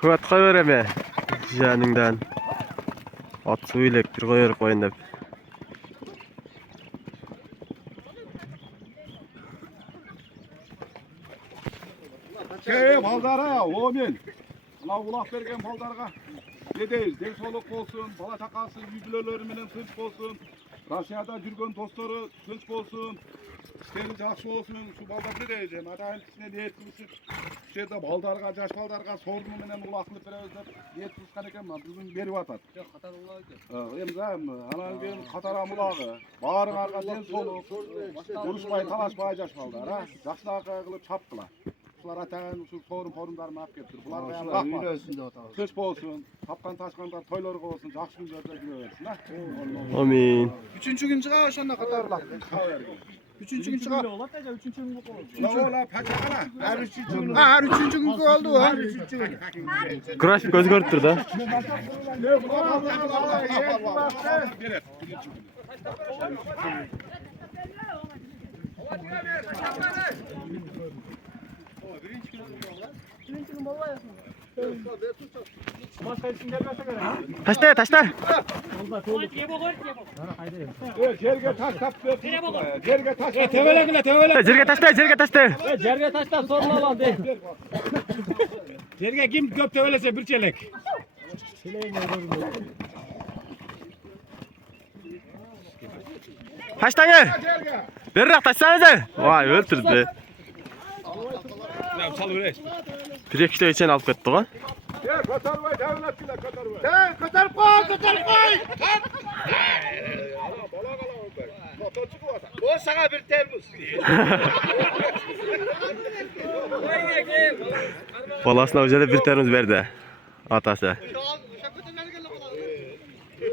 Hıvat koyvereme. Canından. At su elektrik koyun dep. Baldara, omen. Ulaq bergen baldarga. Ne deyiz? Densoluk olsun, bala takası, yüzlöleri menen tınç bolsun. Raşiyada жүрген dostları tınç bolsun. İşleri жақсы olsun. Şu baldar ne deyiz? Atayın içine niyet kılısın. Şu yerde baldarga, jaş baldarga sorunu menen ulaqlık beremiz dep niyet kılışkan eken mi? Bugün berip atat. Yok, Katar ulağı ekan. Emzayım, anan keyin Kataram ulağı. Bağrıngarga densoluk. Uruşpay, talaşpay jaş baldar, ha? Жақсылық kılıp çapkılar. Şular atağın şu forumlarını ap getir. Bular yani bakma. Kış bolsun, tapkan taşkanda toyları olsun, жақсы günlerde güleversin ha. Amin. Üçüncü gün çığa aşağına Katarlar. Üçüncü gün çığa. Üçüncü gün ola paçakala. Her üçüncü gün oldu. Her üçüncü gün. Kıraş göz görüp dur da. Taşta taşta. Jerge taş tap. Jerge taş. Tevelegine teveleg. Jerge taşta jerge taşta. Jerge taştan sorun olan değil. Jerge kim köp tevelese bir çelek. Taştayı. Berrak taşsanıza. Vay öldürdü. Ne çal öyle. Bir iki de içen alıp gitti o. Gel Katarvay devlet kile Katarvay. Gel Katar koy, Katar koy. O sana bir termos. Balasına özel bir terimiz verdi. Atası.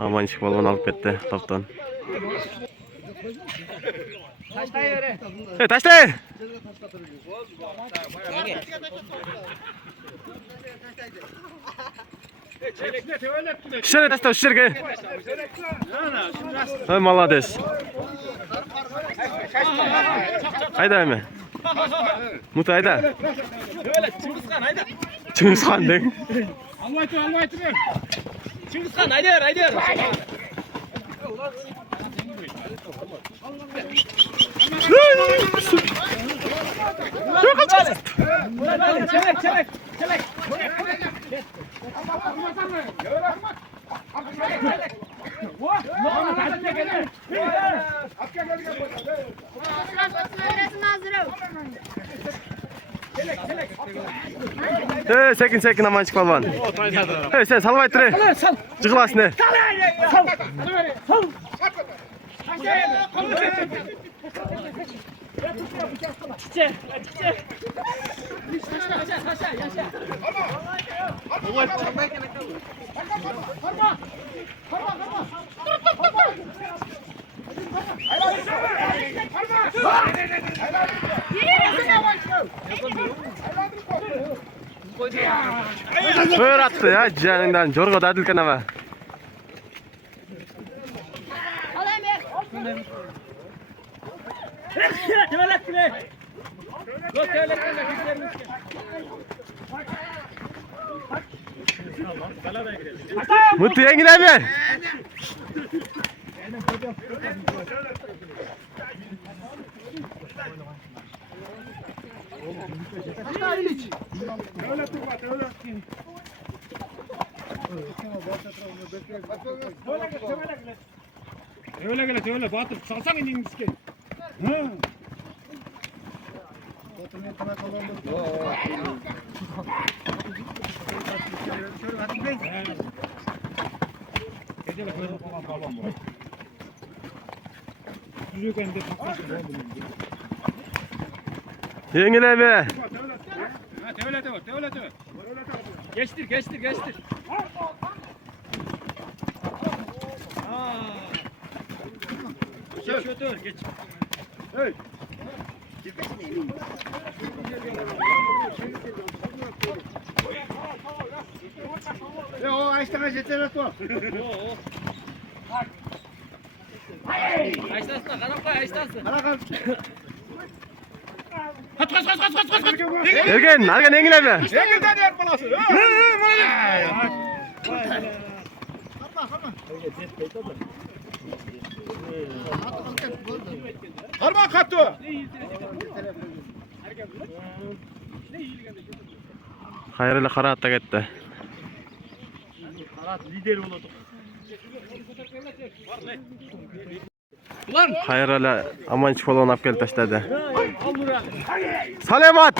Aman işik balon alıp gitti toptan. Taştay öyle. Taşta. Şişere taşta şişere. Ha malades. Hayda mı? Mut hayda. Çingizkan haydi. Çingizkan de. Anlaytır. Çingizkan haydi. Çelek. Sekin aman çık balvan. Sen salvay tire. Çıkılasın ne? Sal. Çiçe. Yaşa. Böyle attı ya canından. Jorga da adilken ama. Mutlu yengin abi. Öyle batır. Salsan indin miske. Yengin abi. Tevle. Geçtir. Geç. Hey. O işte jetere to. Ayştasın, karam koy ayştasın. Ergen, algen engileme. Engilden yer balası. Harman kattı. Hayırlı Karat'ta gitti. Hayırlı Amanç polon ap gelip taşladı. Selamat.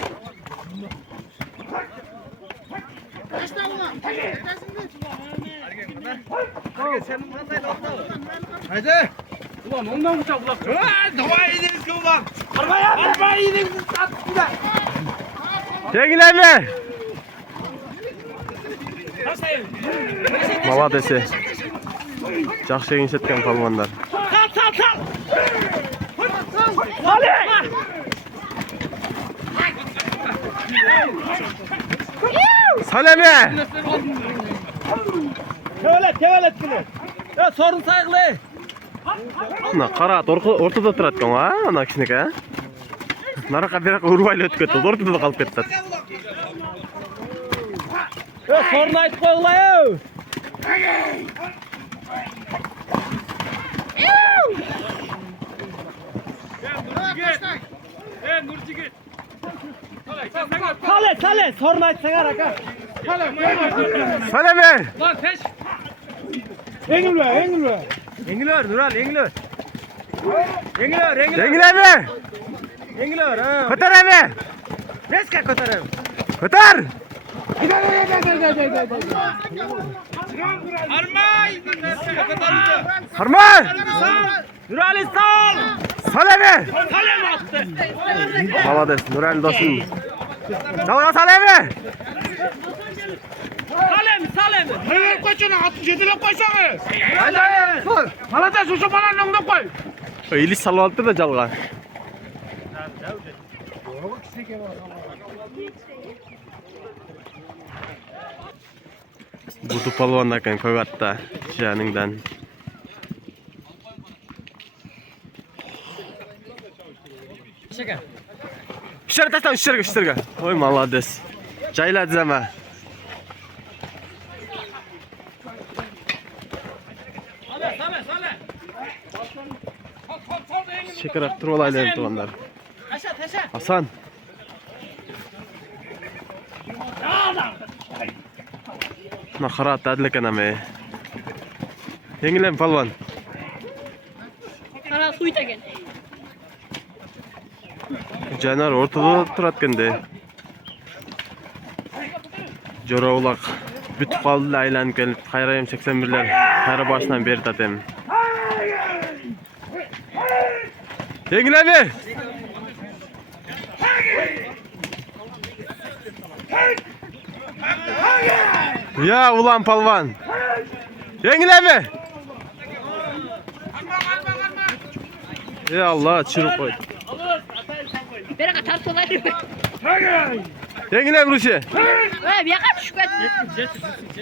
Haydi. Ulan ondan bıçak ulan. Davay ediniz ki ulan. Araba ediniz. Engileme. Maladesi. Жақсы еңсеткен палуандар. Saleme. Kevelet bile. Ya sorun saygılı. Мына Карат ортада турат экен а, ана кичинекей а. Наракка биракка урбайлы өтүп кетти, ортодо калып кетти. Ya sorun ayıp koyula ya. Sale sorun ayıp sana raka. Saleme. Lan peş. Engilme. Engilör Nural engilör. Engilör. Engileme. Engilör ha. Kotareme. Neske kotarım. Kotar. Harman. Nurali sal. Saleme. Kalem attı. Молодец, Нурали досым. Жалга Салеме. Salem. Hayır koçuna 67'lep koysana. Malata susu bana nongda koy. Илиш салып алыптыр да жалга. Буту палуан экен Көгатта, жаныңдан. Үшерге таштан, үшерге. Ой, молодец. Жайлады зама. Sale. Шекерак туруп алайлы эми туугандар. Taşa. Hasan. Мына Карат адил экен ами. Жеңилем палуан. Kara su iteкен. Жанар ортодо турат экенде. Жороулак бүтүп калды да айланып келип, кайра эми 81лер кайра башынан бери татем. Жеңилеми. Ya ulan palvan. Jеңилеми. Ya Allah, çırık koy. Beraka tart olaydı. Jеңилем Rusi. Bir yaka düşüp ketdi.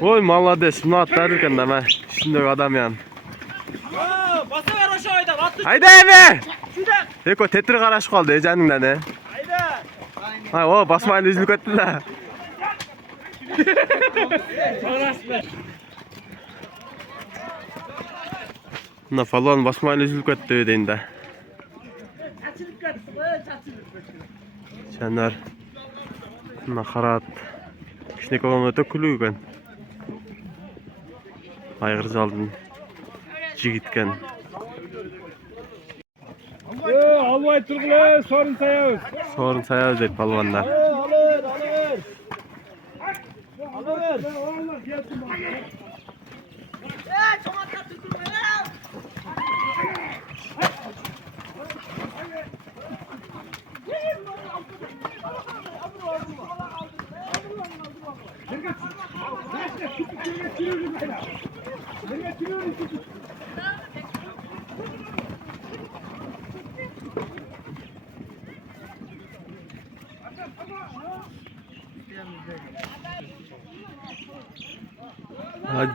Oy молодец, mına atlar eкен да ma. Şundaki adam yan. Basa ver aşağı aydan. Attı. Hayda emi. Eko tetiri qarashib qoldi ejaningdan e. Hayda. Ha, o basmaylı üzülüp ketdi da. Mına palvan basmaylı üzülüp ketdi deyin da. Жанар. Мына Карат. Кичинекей болгон өтө күлүү экен. Айгыр жалдын жигиткен. Albay Turgul'e sorun sayıyoruz. Sorun sayabız deyip palvanlar. Alır.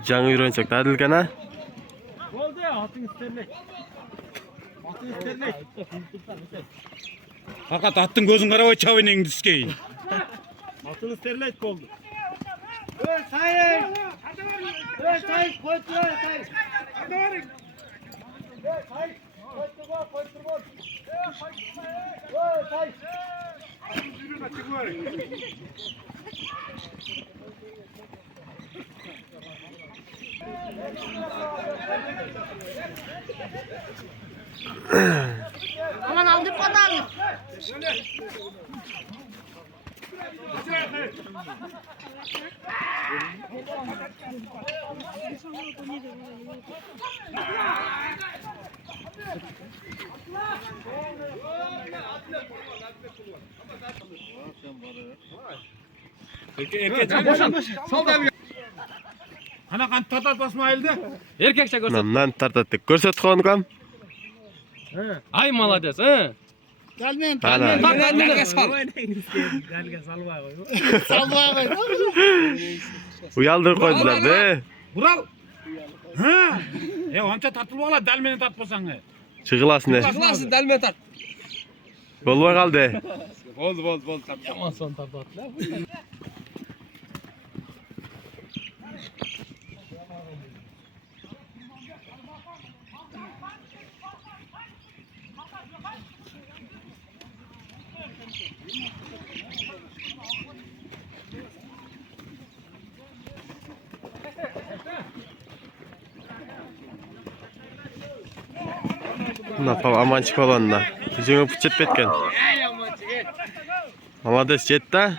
Жаңы үйрөнсөк да адил экен а. Oldu ya atın isterlik. Atın isterlik. Fakat attın gözün karabay çavinin diskeyi. Atını sterlet oldu. Aman aldık bakalım. Ana kan tatat basma elde. Erkekçe görsün. Nan tartattık. Görsöt koyun kam. Ay malades ha. Ana. Galge sal. Galge salva koy. Uyaldır koydular be. Vural. Ha. Anca tatlı ola delmeni tatmasan ne? Çıkılasın ne? Nasıl delme tat. Bolma kaldı. Bol. Yaman son tat. Napam amançık olanla. Yüzüngü pıçet betken. Amades jet da.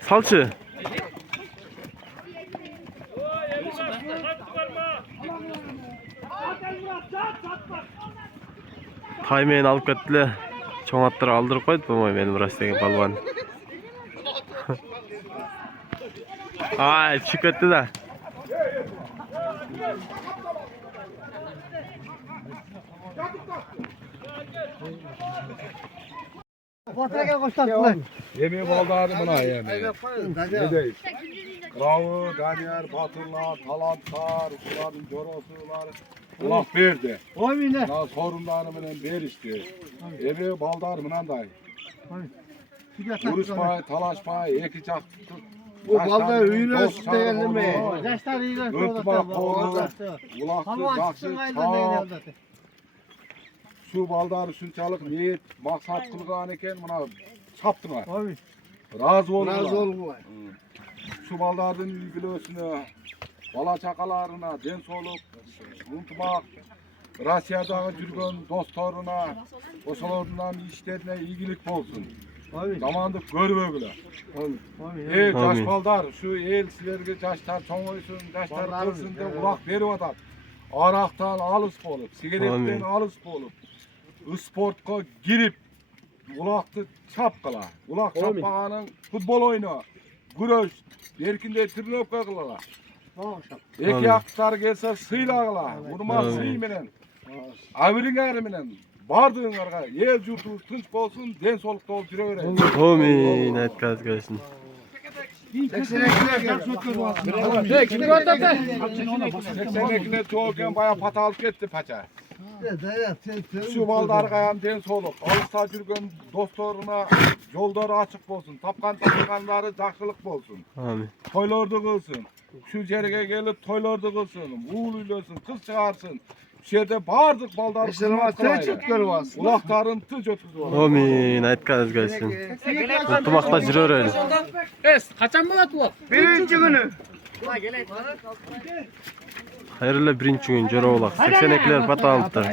Salçı. Kaymayın alıp kettiler. Çoğun atları aldırıp koydu bu benim burası degen balvan. Ay çık etti de. Yemeği baldarı buna yemeği. Ne değil? Kravu, Daniyer, Batırlar, Talantlar, Usuların Corosular. Allah verdi. Na sorunlarını bilen ver işte. Yemeği baldarı buna da. Vuruşmay, talaşmay, iki çak. Bu balda ürün üstünde gelme. Yaşlar iyiler. Örtmek kolu, ulaktı, bakşı, çap. Şu baldarı şunçalık niyet, maksat kılgan eken buna çaptılar. Razı oldular. Razı olma. Şu baldarın ilgilösüne, bala çakalarına, den soluk, unutmak, Rusya'da жүрген dostlarına, osalarından işlerine ilgilik olsun. Zamandık görmögüler. El jaş baldar, şu el sizlerge jaşlar çoğoysun, jaşlar kılsın de ulak berip atar. Araktan alыс bolup, sigaretten alыс bolup, sportqa girip, ulaktı çap kıla. Ulak çapmağanın futbol oyunu, güreş, erkinde tırnöpka kılalar. Eki yakıtlar gelse sıyla kıla, vurma sıy menen, avirin menen, bardığınlarga el jurtu tınç bolsun, den solukta olup jüre verelim. Amin. Etkaz gelsin. 82'ne çoğuken baya pata alıp gitti paça. Şu baldarga hem den soluk, alışta jürgen dostlarına yolları açık bolsun, tapkan tapkanları jakşılık bolsun. Amin. Toylardı kılsın. Şu yerge gelip toylardı kılsın. Uğul uylasın, kız çıkarsın. Şu yerde bağırdık baldarı kılmak kılayla. Ulakların tız ötüzü var. Amin. Etkaz gelsin. Unutmakta jürör öyle. Kaçan bulat bu? Birinci günü. Hayırlı birinci gün jörö olak. 82'ler pata alıptır.